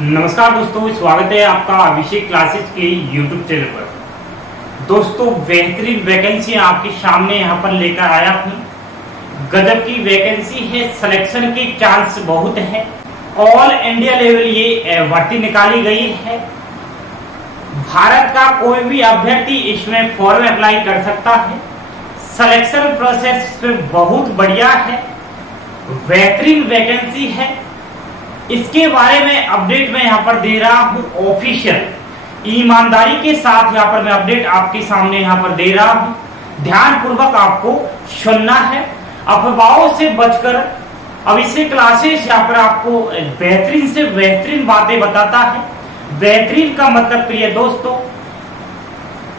नमस्कार दोस्तों, स्वागत है आपका अभिषेक क्लासेस के यूट्यूब चैनल पर। दोस्तों, बेहतरीन वैकेंसी आपके सामने यहाँ पर लेकर आया हूँ। गजब की वैकेंसी है, सिलेक्शन के चांस बहुत है। ऑल इंडिया लेवल ये भर्ती निकाली गई है। भारत का कोई भी अभ्यर्थी इसमें फॉर्म अप्लाई कर सकता है। सिलेक्शन प्रोसेस बहुत बढ़िया है, बेहतरीन वैकेंसी है। इसके बारे में अपडेट मैं यहाँ पर दे रहा हूँ ऑफिशियल, ईमानदारी के साथ यहाँ पर मैं अपडेट आपके सामने यहाँ पर दे रहा हूँ। ध्यानपूर्वक आपको सुनना है, अफवाहों से बचकर। अभिषेक क्लासेस यहाँ पर आपको बेहतरीन से बेहतरीन बातें बताता है। बेहतरीन का मतलब प्रिय दोस्तों,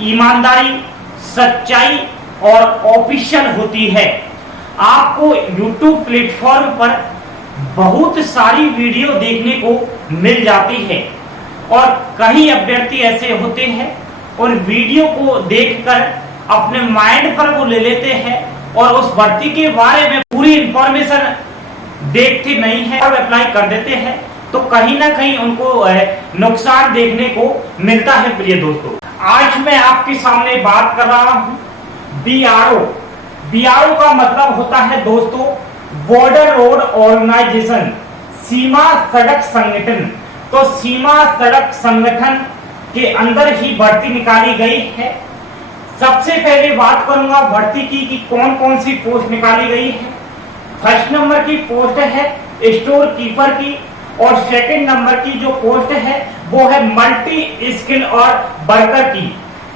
ईमानदारी, सच्चाई और ऑफिशियल होती है। आपको YouTube प्लेटफॉर्म पर बहुत सारी वीडियो देखने को मिल जाती है और कई अभ्यर्थी ऐसे होते हैं और वीडियो को देखकर अपने माइंड पर वो ले लेते हैं और उस भर्ती के बारे में पूरी इंफॉर्मेशन देखते नहीं है और अप्लाई कर देते हैं, तो कहीं ना कहीं उनको नुकसान देखने को मिलता है। प्रिय दोस्तों, आज मैं आपके सामने बात कर रहा हूं BRO। BRO का मतलब होता है दोस्तों बॉर्डर रोड ऑर्गेनाइजेशन, सीमा सड़क संगठन। तो सीमा सड़क संगठन के अंदर ही भर्ती निकाली गई है। सबसे पहले बात करूंगा भर्ती की कि कौन कौन सी पोस्ट निकाली गई है। फर्स्ट नंबर की पोस्ट है स्टोर कीपर की और सेकंड नंबर की जो पोस्ट है वो है मल्टी स्किल और वर्कर की।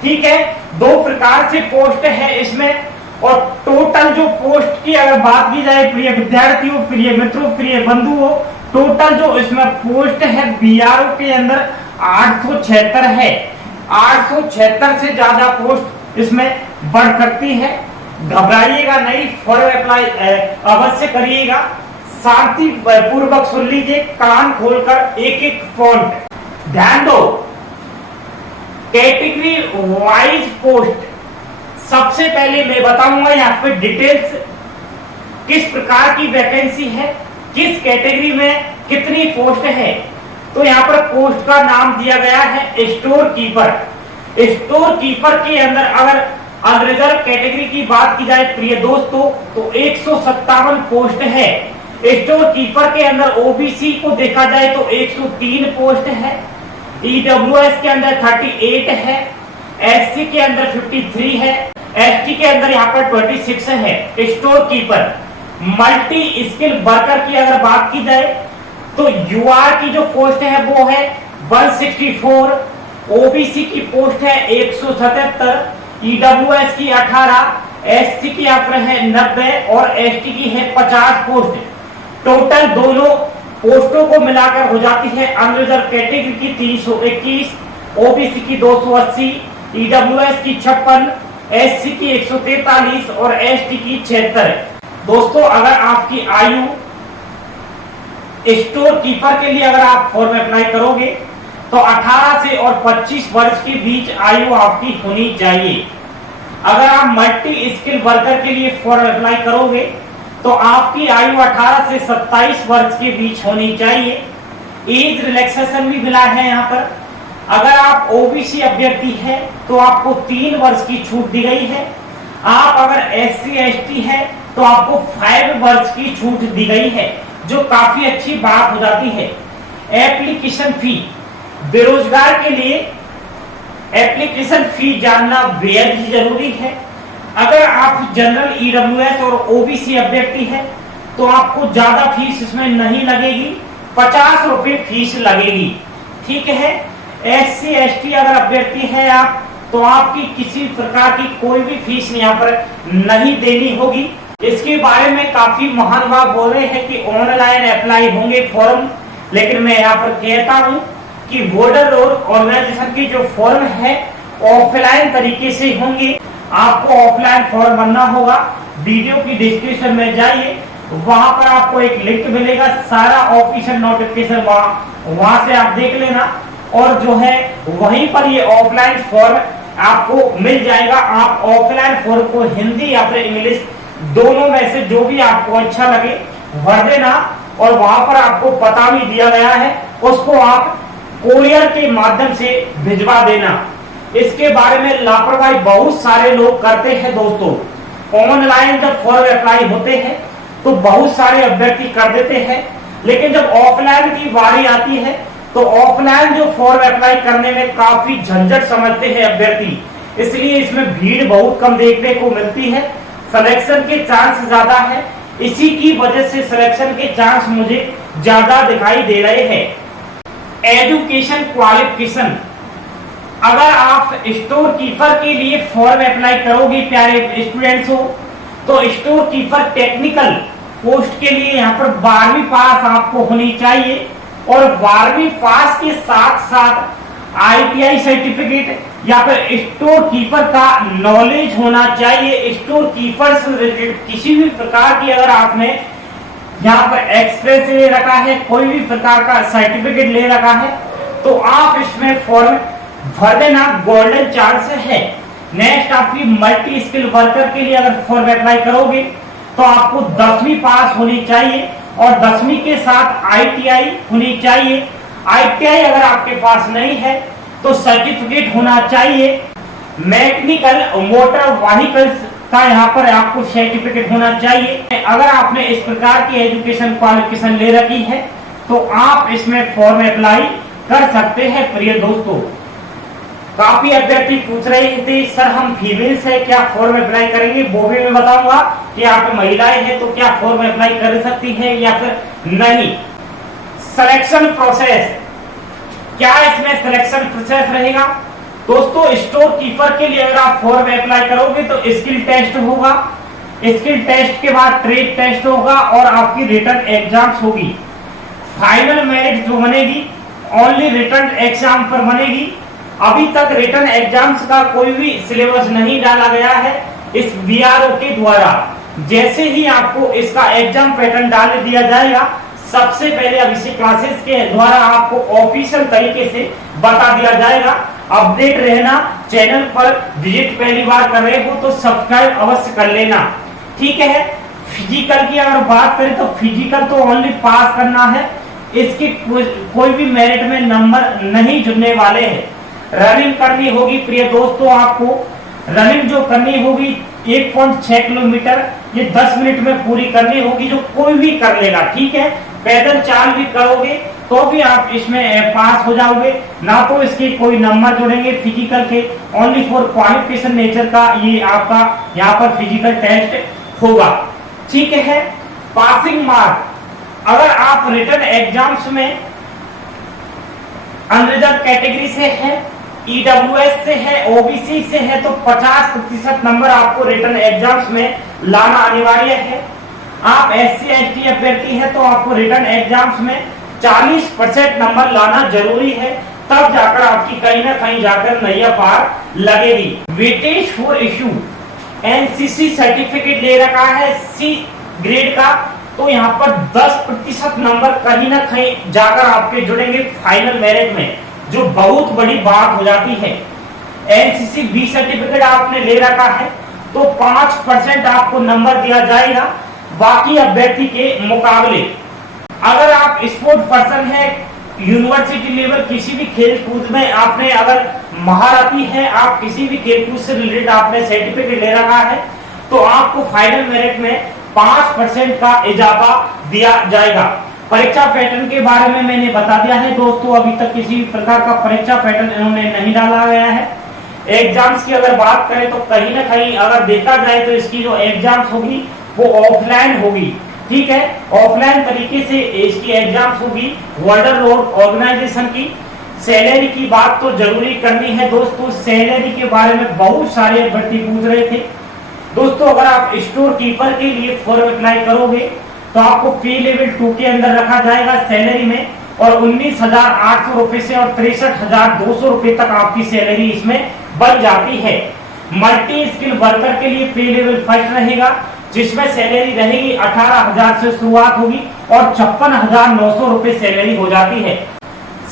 ठीक है, दो प्रकार से पोस्ट है इसमें। और टोटल जो पोस्ट की अगर बात की जाए प्रिय विद्यार्थियों, प्रिय मित्रों, प्रिय बंधुओं, टोटल जो इसमें पोस्ट है BRO के अंदर 876 है। 876 से ज्यादा पोस्ट इसमें बढ़ सकती है। घबराइएगा नहीं, फॉर्म अप्लाई अवश्य करिएगा। शांति पूर्वक सुन लीजिए, कान खोलकर एक एक फॉन्ट ध्यान दो। कैटेगरी वाइज पोस्ट सबसे पहले मैं बताऊंगा यहाँ पे डिटेल्स, किस प्रकार की वैकेंसी है, किस कैटेगरी में कितनी पोस्ट है। तो यहाँ पर पोस्ट का नाम दिया गया है स्टोर कीपर। स्टोर कीपर के अंदर अगर अनरिजर्व कैटेगरी की बात की जाए प्रिय दोस्तों तो 157 पोस्ट है। स्टोर कीपर के अंदर OBC को देखा जाए तो 103 पोस्ट है। EWS के अंदर 38 है। SC के अंदर 53 है। ST के अंदर यहाँ पर 26 है। Store keeper. Multi skill worker की अगर बात की जाए तो UR की जो पोस्ट है वो है 164, OBC की पोस्ट है 177, EWS की 18, SC की यहाँ पर है 90 और ST की है 50 पोस्ट। टोटल दोनों पोस्टों को मिलाकर हो जाती है अनरिजर्व कैटेगरी की 321, OBC की 280, EWS की 56, SC की 143 और ST की 76। दोस्तों, अगर आपकी आयु स्टोर कीपर के लिए अगर आप फॉर्म अप्लाई करोगे तो 18 से और 25 वर्ष के बीच आयु आपकी होनी चाहिए। अगर आप मल्टी स्किल वर्कर के लिए फॉर्म अप्लाई करोगे तो आपकी आयु 18 से 27 वर्ष के बीच होनी चाहिए। एज रिलैक्सेशन भी मिला है यहाँ पर। अगर आप OBC अभ्यर्थी है तो आपको 3 वर्ष की छूट दी गई है। आप अगर SC ST है तो आपको 5 वर्ष की छूट दी गई है, जो काफी अच्छी बात हो जाती है। एप्लीकेशन फी, बेरोजगार के लिए एप्लीकेशन फी जानना बेहद ही जरूरी है। अगर आप जनरल EWS और OBC अभ्यर्थी है तो आपको ज्यादा फीस इसमें नहीं लगेगी, 50 रुपए फीस लगेगी। ठीक है। SC ST अगर अभ्यर्थी है आप तो आपकी किसी प्रकार की कोई भी फीस यहाँ पर नहीं देनी होगी। इसके बारे में काफी महानुभाव बोल रहे हैं कि ऑनलाइन अप्लाई होंगे फॉर्म, लेकिन मैं यहाँ पर कहता हूँ कि बॉर्डर रोड ऑर्गेनाइजेशन की जो फॉर्म है ऑफलाइन तरीके से होंगे। आपको ऑफलाइन फॉर्म भरना होगा। वीडियो की डिस्क्रिप्शन में जाइए, वहां पर आपको एक लिंक मिलेगा, सारा ऑफिशियल नोटिफिकेशन वहां से आप देख लेना और जो है वहीं पर ये ऑफलाइन फॉर्म आपको मिल जाएगा। आप ऑफलाइन फॉर्म को हिंदी या फिर इंग्लिश दोनों में से जो भी आपको अच्छा लगे भर देना और वहां पर आपको पता भी दिया गया है उसको आप कोरियर के माध्यम से भिजवा देना। इसके बारे में लापरवाही बहुत सारे लोग करते हैं दोस्तों। ऑनलाइन जब फॉर्म अप्लाई होते हैं तो बहुत सारे अभ्यर्थी कर देते हैं, लेकिन जब ऑफलाइन की बारी आती है तो ऑफलाइन जो फॉर्म अप्लाई करने में काफी झंझट समझते हैं अभ्यर्थी, इसलिए इसमें भीड़ बहुत कम देखने को मिलती है, सिलेक्शन के चांस ज्यादा है। इसी की वजह से सिलेक्शन के चांस मुझे ज्यादा दिखाई दे रहे हैं। एजुकेशन क्वालिफिकेशन, अगर आप स्टोर कीपर के लिए फॉर्म अप्लाई करोगे प्यारे स्टूडेंट्स हो, तो स्टोर कीपर टेक्निकल पोस्ट के लिए यहाँ पर 12वीं पास आपको होनी चाहिए, और 12वीं पास के साथ साथ ITI सर्टिफिकेट या फिर स्टोर कीपर का नॉलेज होना चाहिए। स्टोर कीपर से रिलेटेड किसी भी प्रकार की अगर आपने यहाँ पर एक्सपीरियंस ले रखा है, कोई भी प्रकार का सर्टिफिकेट ले रखा है, तो आप इसमें फॉर्म भर देना, गोल्डन चांस है। नेक्स्ट आपकी मल्टी स्किल वर्कर के लिए अगर फॉर्म अप्लाई करोगे तो आपको 10वीं पास होनी चाहिए, और 10वीं के साथ ITI होनी चाहिए। ITI अगर आपके पास नहीं है तो सर्टिफिकेट होना चाहिए। मैकेनिकल मोटर व्हीकल्स का यहाँ पर आपको सर्टिफिकेट होना चाहिए। अगर आपने इस प्रकार की एजुकेशन क्वालिफिकेशन ले रखी है तो आप इसमें फॉर्म अप्लाई कर सकते हैं। प्रिय दोस्तों, काफी अभ्यर्थी पूछ रहे थे सर हम फीमेल्स है क्या फॉर्म अप्लाई करेंगे, वो भी मैं बताऊंगा कि आप महिलाएं हैं तो क्या फॉर्म अप्लाई कर सकती हैं या फिर नहीं। सिलेक्शन प्रोसेस, क्या इसमें सिलेक्शन प्रोसेस रहेगा दोस्तों? स्टोर कीपर के लिए अगर आप फॉर्म अप्लाई करोगे तो स्किल टेस्ट होगा, स्किल टेस्ट के बाद ट्रेड टेस्ट होगा और आपकी रिटन एग्जाम्स होगी। फाइनल मेरिट जो बनेगी ओनली रिटन एग्जाम पर बनेगी। अभी तक रिटन एग्जाम्स का कोई भी सिलेबस नहीं डाला गया है इस BRO के द्वारा। जैसे ही आपको इसका एग्जाम पैटर्न डाल दिया जाएगा, सबसे पहले अभिषेक क्लासेस के द्वारा आपको ऑफिशियल तरीके से बता दिया जाएगा। अपडेट रहना, चैनल पर विजिट पहली बार कर रहे हो तो सब्सक्राइब अवश्य कर लेना, ठीक है। फिजिकल की अगर बात करें तो फिजिकल तो ओनली पास करना है, इसकी कोई भी मेरिट में नंबर नहीं जुड़ने वाले हैं। रनिंग करनी होगी प्रिय दोस्तों, आपको रनिंग जो करनी होगी 1.6 किलोमीटर, ये 10 मिनट में पूरी करनी होगी, जो कोई भी कर लेगा, ठीक है। पैदल चाल भी करोगे तो भी आप इसमें पास हो जाओगे, ना तो इसके कोई नंबर जोड़ेंगे फिजिकल के, ओनली फॉर क्वालिफिकेशन नेचर का ये आपका यहाँ पर फिजिकल टेस्ट होगा, ठीक है। पासिंग मार्क, अगर आप रिटन एग्जाम्स में अनरिजर्व कैटेगरी से है, EWS से है, OBC से है तो 50% नंबर आपको रिटन एग्जाम्स में लाना अनिवार्य है। आप SC ST अभ्यर्थी है तो आपको रिटन एग्जाम्स में 40% नंबर लाना जरूरी है, तब जाकर आपकी कहीं ना कहीं जाकर नैया पार लगेगी। Weightage for issue, NCC certificate ले रखा है C ग्रेड का, तो यहाँ पर 10% नंबर कहीं ना कहीं जाकर आपके जुड़ेंगे फाइनल मेरिट में, जो बहुत बड़ी बात हो जाती है। NCC B सर्टिफिकेट आपने ले रखा है तो 5% आपको नंबर दिया जाएगा बाकी अभ्यर्थी के मुकाबले। अगर आप स्पोर्ट पर्सन है, यूनिवर्सिटी लेवल किसी भी खेल कूद में आपने अगर महारथी है, आप किसी भी खेल कूद से रिलेटेड आपने सर्टिफिकेट ले रखा है तो आपको फाइनल मेरिट में 5% का इजाफा दिया जाएगा। परीक्षा पैटर्न के बारे में मैंने बता दिया है दोस्तों, अभी तक किसी भी प्रकार का परीक्षा पैटर्न इन्होंने नहीं डाला गया है। एग्जाम्स की अगर बात करें तो कहीं ना कहीं अगर देखा जाए तो इसकी जो एग्जाम्स होगी वो ऑफलाइन होगी, ठीक है। ऑफलाइन तरीके से इसकी एग्जाम्स होगी वर्ल्ड रोड ऑर्गेनाइजेशन की। सैलरी की बात तो जरूरी करनी है दोस्तों, सैलरी के बारे में बहुत सारे अभ्यर्थी पूछ रहे थे दोस्तों। अगर आप स्टोर कीपर के लिए फॉर्म अप्लाई करोगे तो आपको पे लेवल 2 के अंदर रखा जाएगा सैलरी में, और 19,800 रुपए से और 63,200 रुपए तक आपकी सैलरी इसमें बन जाती है। मल्टी स्किल वर्कर के लिए पे लेवल फर्स्ट रहेगा, जिसमें सैलरी रहेगी 18,000 से शुरुआत होगी और 56,900 रुपए सैलरी हो जाती है।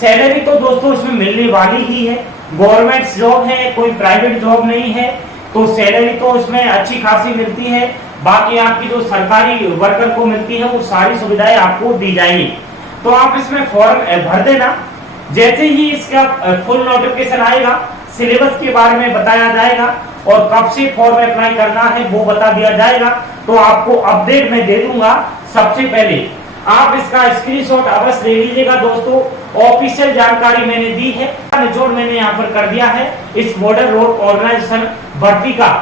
सैलरी तो दोस्तों इसमें मिलने वाली ही है, गवर्नमेंट जॉब है, कोई प्राइवेट जॉब नहीं है, तो सैलरी तो इसमें अच्छी खासी मिलती है। बाकी आपकी जो सरकारी वर्कर को मिलती है वो सारी सुविधाएं आपको दी जाएगी। तो आप इसमें फॉर्म भर देना। जैसे ही इसका फुल नोटिफिकेशन आएगा, सिलेबस के बारे में बताया जाएगा और कब से फॉर्म अप्लाई करना है वो बता दिया जाएगा। तो आपको अपडेट मैं दे दूंगा सबसे पहले। आप इसका स्क्रीनशॉट अवश्य ले लीजिएगा दोस्तों। ऑफिशियल जानकारी मैंने दी है, निचोड़ मैंने यहाँ पर कर दिया है इस मॉडल रोड ऑर्गेनाइजेशन भर्ती का।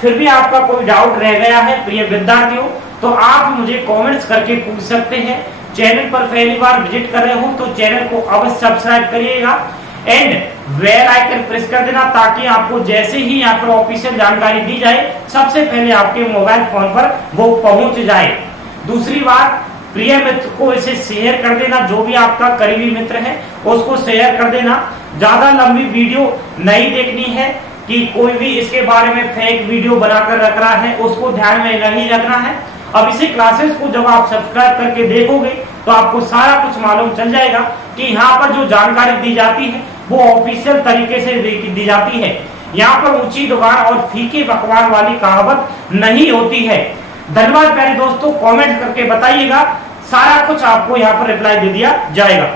फिर भी आपका कोई डाउट रह गया है प्रिय विद्यार्थियों, तो आप मुझे कमेंट्स करके पूछ सकते हैं। चैनल पर पहली बार विजिट कर रहे हो तो चैनल को अवश्य सब्सक्राइब करिएगा एंड बेल आइकन प्रेस कर देना, ताकि आपको जैसे ही यहाँ पर ऑफिशियल जानकारी दी जाए सबसे पहले आपके मोबाइल फोन पर वो पहुंच जाए। दूसरी बात, प्रिय मित्र को इसे शेयर कर देना, जो भी आपका करीबी मित्र है उसको शेयर कर देना। ज्यादा लंबी वीडियो नहीं देखनी है कि कोई भी इसके बारे में फेक वीडियो बनाकर रख रहा है, उसको ध्यान में नहीं रखना है। अब इसी क्लासेस को जब आप सब्सक्राइब करके देखोगे तो आपको सारा कुछ मालूम चल जाएगा कि यहाँ पर जो जानकारी दी जाती है वो ऑफिशियल तरीके से दी जाती है। यहाँ पर ऊंची दुकान और फीके पकवान वाली कहावत नहीं होती है। धन्यवाद प्यारे दोस्तों, कमेंट करके बताइएगा, सारा कुछ आपको यहाँ पर रिप्लाई दे दिया जाएगा।